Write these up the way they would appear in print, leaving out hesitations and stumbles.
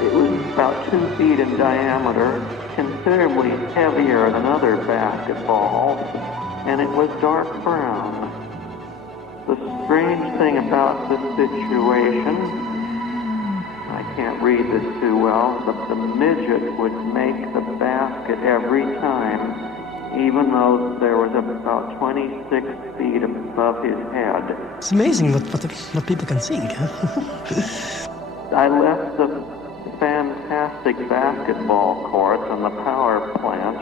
It was about 2 feet in diameter, considerably heavier than other basketballs, and it was dark brown. The strange thing about this situation, I can't read this too well, but the midget would make the basket every time, even though there was about 26 feet above his head. It's amazing what people can see. I left the fantastic basketball courts and the power plant,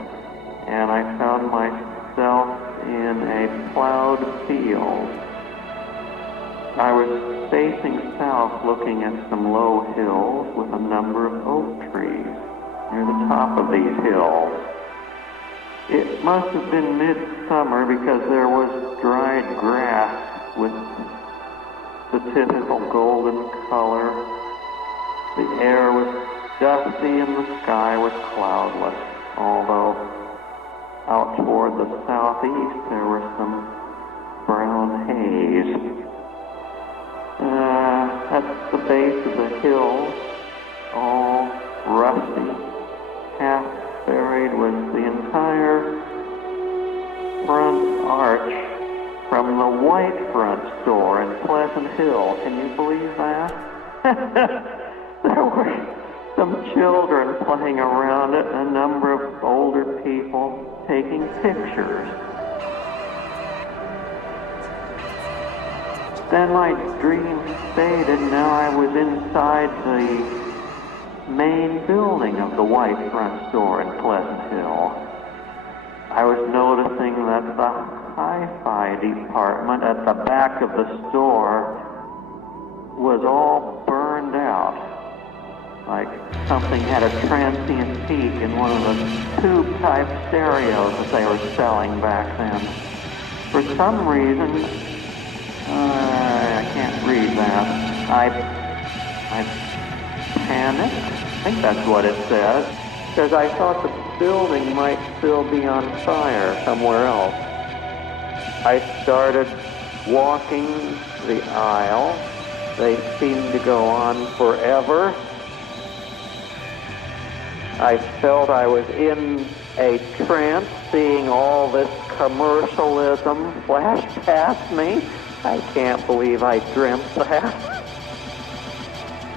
and I found myself in a plowed field. I was facing south, looking at some low hills with a number of oak trees near the top of these hills. It must have been midsummer because there was dried grass with the typical golden color. The air was dusty and the sky was cloudless, although out toward the southeast there was some brown haze. At the base of the hill, all rusty, half buried was the entire front arch from the white front store in Pleasant Hill. Can you believe that? There were some children playing around it and a number of older people taking pictures. Then my dream faded. Now I was inside the main building of the white front store in Pleasant Hill. I was noticing that the hi-fi department at the back of the store was all burned out, like something had a transient peak in one of the tube-type stereos that they were selling back then. For some reason, I can't read that. I panicked. I think that's what it says. Because I thought the building might still be on fire somewhere else. I started walking the aisle. They seemed to go on forever. I felt I was in a trance, seeing all this commercialism flash past me. I can't believe I dreamt that.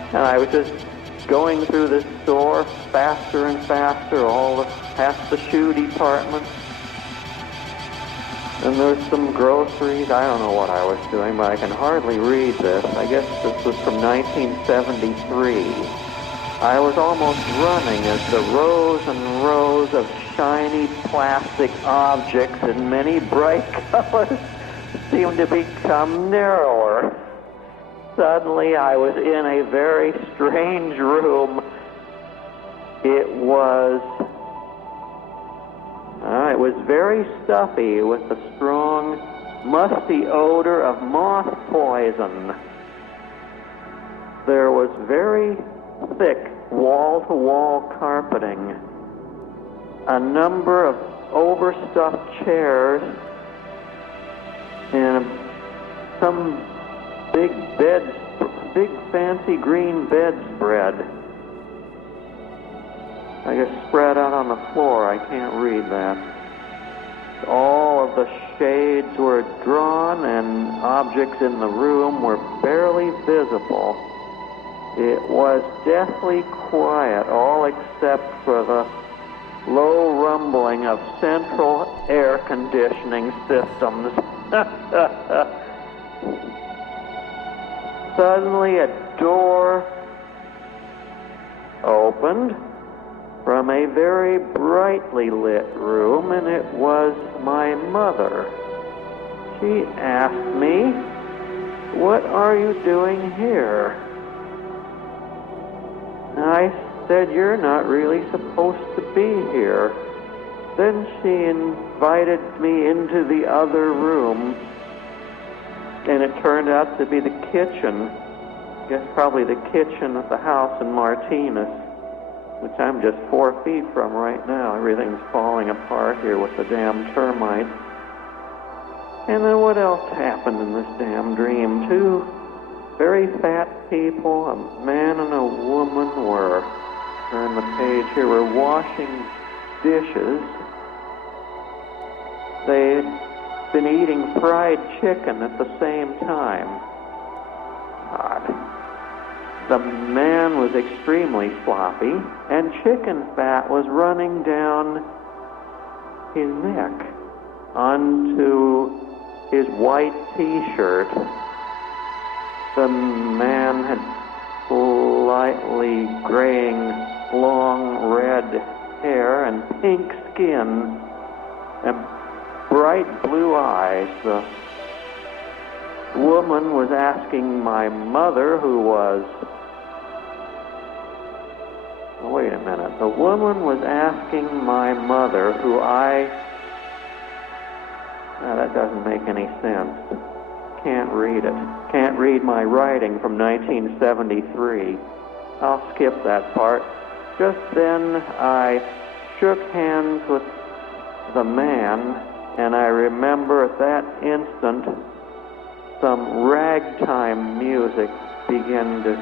And I was just going through this store faster and faster, past the shoe department. And there's some groceries. I don't know what I was doing, but I can hardly read this. I guess this was from 1973. I was almost running as the rows and rows of shiny plastic objects in many bright colors seemed to become narrower. Suddenly I was in a very strange room. It was very stuffy with the strong, musty odor of moth poison. There was very thick wall-to-wall carpeting, a number of overstuffed chairs, and some big fancy green bedspread. I guess spread out on the floor. I can't read that. All of the shades were drawn and objects in the room were barely visible. It was deathly quiet, all except for the low rumbling of central air conditioning systems. Suddenly a door opened from a very brightly lit room, and it was my mother. She asked me, "What are you doing here?" And I said, "You're not really supposed to be here." Then she invited me into the other room, and it turned out to be the kitchen. I guess probably the kitchen at the house in Martinez, which I'm just 4 feet from right now. Everything's falling apart here with the damn termites. And then what else happened in this damn dream? Two very fat people, a man and a woman, were teenagers who were washing dishes. They'd been eating fried chicken at the same time. God. The man was extremely sloppy, and chicken fat was running down his neck onto his white t-shirt. The man had slightly graying, long red hair and pink skin and bright blue eyes. The woman was asking my mother, who was... Wait a minute. The woman was asking my mother, who that doesn't make any sense. Can't read it. Can't read my writing from 1973. I'll skip that part. Just then I shook hands with the man, and I remember at that instant some ragtime music began to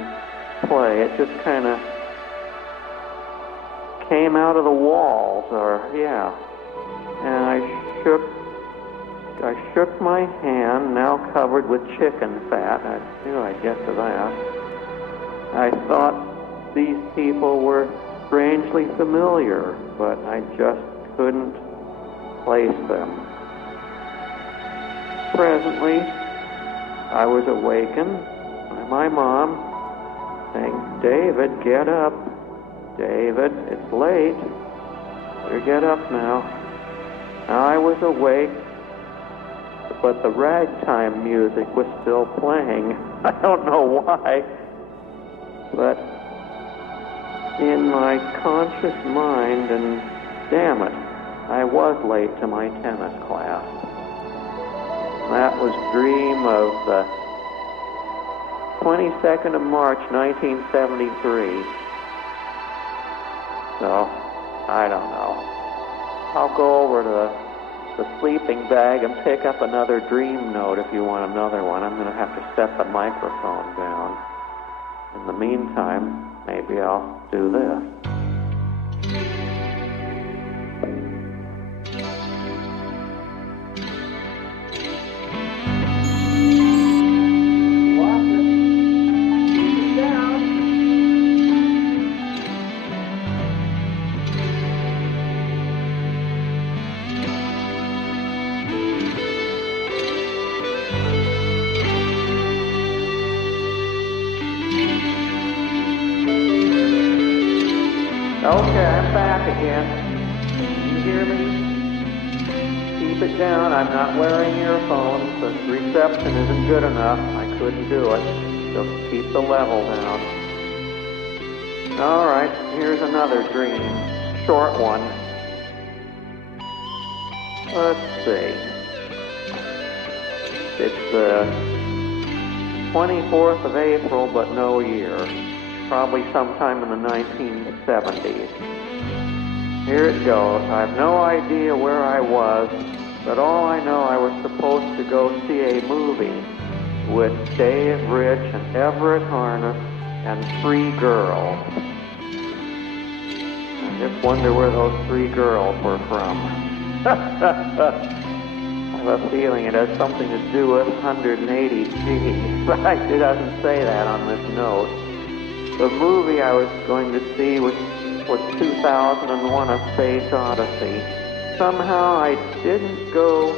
play. It just kind of came out of the walls, and I shook my hand, now covered with chicken fat. I knew I'd get to that. I thought these people were strangely familiar, but I just couldn't place them. Presently, I was awakened by my mom saying, "David, get up. David, it's late. You get up now." Now I was awake, but the ragtime music was still playing. I don't know why, but in my conscious mind, and damn it, I was late to my tennis class. That was dream of the 22nd of March, 1973. So, I don't know. I'll go over to the sleeping bag and pick up another dream note if you want another one. I'm going to have to set the microphone down. In the meantime, maybe I'll do this. Okay, I'm back again. You hear me? Keep it down. I'm not wearing earphones. The reception isn't good enough. I couldn't do it. Just keep the level down. All right, here's another dream. Short one. Let's see. It's the 24th of April, but no year. Probably sometime in the 1970s. Here it goes. I have no idea where I was, but all I know, I was supposed to go see a movie with Dave Rich and Everett Harness and 3 girls. I just wonder where those 3 girls were from. I have a feeling it has something to do with 180 G, but it doesn't say that on this note. The movie I was going to see was 2001: A Space Odyssey. Somehow I didn't go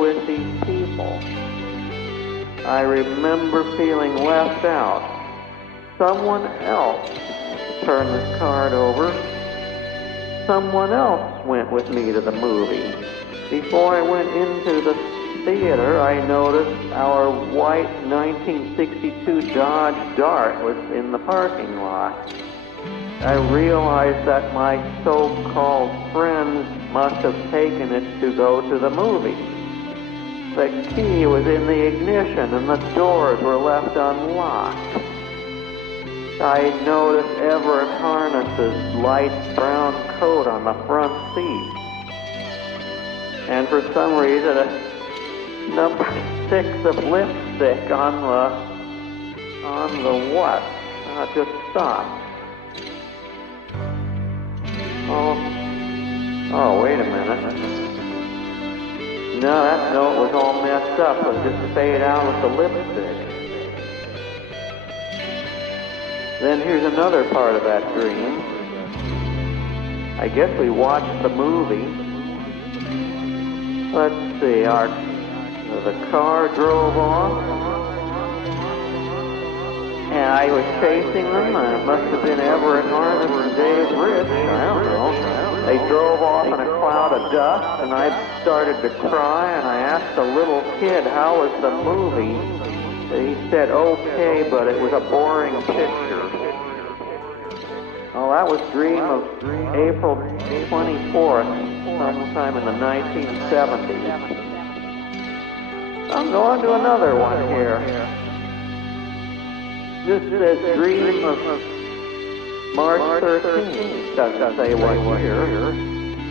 with these people. I remember feeling left out. Someone else turned this card over. Someone else went with me to the movie. Before I went into the theater, I noticed our white 1962 Dodge Dart was in the parking lot. I realized that my so-called friends must have taken it to go to the movie. The key was in the ignition and the doors were left unlocked. I noticed Everett Harness's light brown coat on the front seat. And for some reason, number 6 of lipstick on the what? It just stopped. Oh, wait a minute. No, that note was all messed up. It was just fade out with the lipstick. Then here's another part of that dream. I guess we watched the movie. Let's see, the car drove off, and I was chasing them. It must have been Everett Harness and Dave Rich. I don't know. They drove off in a cloud of dust, and I started to cry, and I asked the little kid, how was the movie? He said, okay, but it was a boring picture. Oh, that was dream of April 24th, sometime in the 1970s. I'm going to another one here. This says dream of March 13th. Doesn't say what year.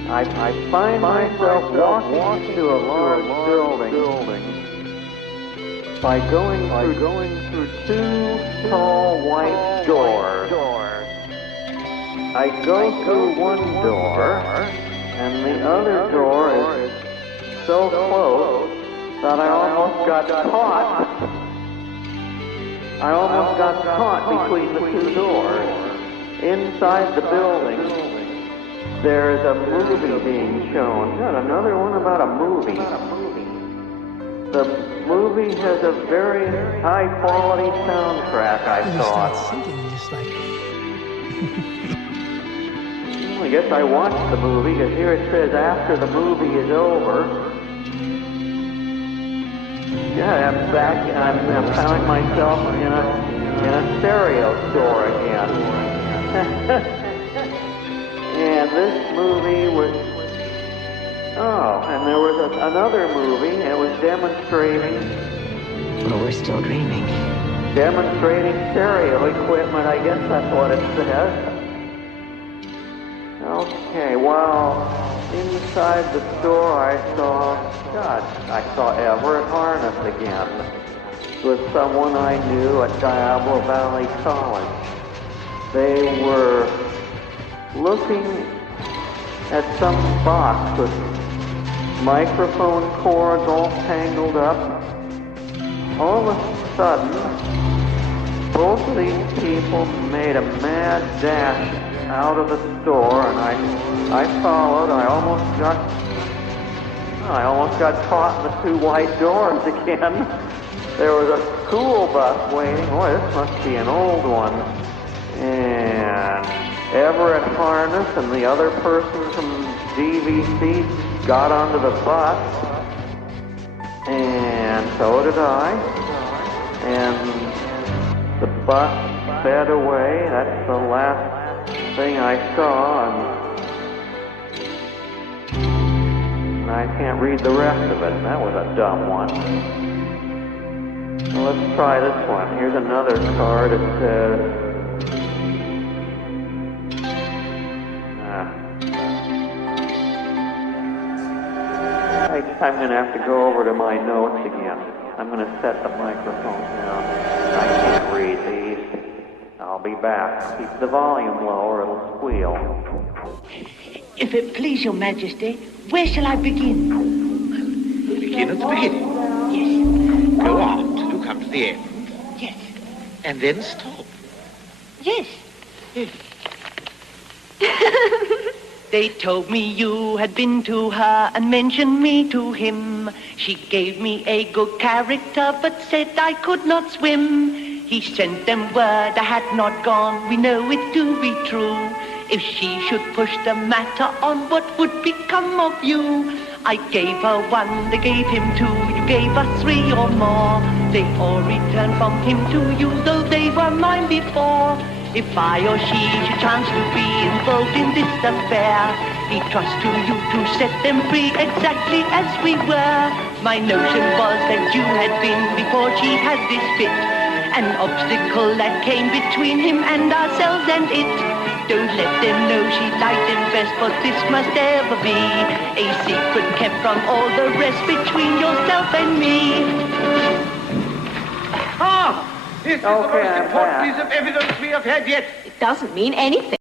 I find myself walking into a large building by going through two tall white doors. I go through one door, and the other door is so close that I almost got caught. I almost got caught between the two doors. Inside the building, there is a movie being shown. Got another one about a movie. The movie has a very high-quality soundtrack, I thought. I guess I watched the movie, because here it says after the movie is over. Yeah, I'm back, and I'm finding myself in a stereo store again. And this movie was, and there was another movie, and it was demonstrating. Well, we're still dreaming. Demonstrating stereo equipment, I guess that's what it says. Okay, well, inside the store I saw Everett Harness again with someone I knew at Diablo Valley College. They were looking at some box with microphone cords all tangled up. All of a sudden, both of these people made a mad dash out of the store, and I followed. I almost got caught in the two white doors again. There was a school bus waiting. Boy, this must be an old one. And Everett Harness and the other person from DVC got onto the bus, and so did I. And the bus sped away. That's the last thing I saw, and I can't read the rest of it. That was a dumb one. Well, let's try this one. Here's another card. It says, I'm going to have to go over to my notes again. I'm going to set the microphone down. I can't read these. I'll be back. Keep the volume low or it'll squeal. If it please your majesty, where shall I begin? Begin at the beginning. Yes. Go on till you come to the end. Yes. And then stop. Yes. Yes. They told me you had been to her and mentioned me to him. She gave me a good character but said I could not swim. He sent them word I had not gone. We know it to be true. If she should push the matter on, what would become of you? I gave her one, they gave him two. You gave us three or more. They all returned from him to you, though they were mine before. If I or she should chance to be involved in this affair, he trusts to you to set them free exactly as we were. My notion was that you had been, before she had this fit, an obstacle that came between him and ourselves and it. Don't let them know she liked him best, but this must ever be a secret kept from all the rest between yourself and me. Ah! This is the most important piece of evidence we not had yet. It doesn't mean anything.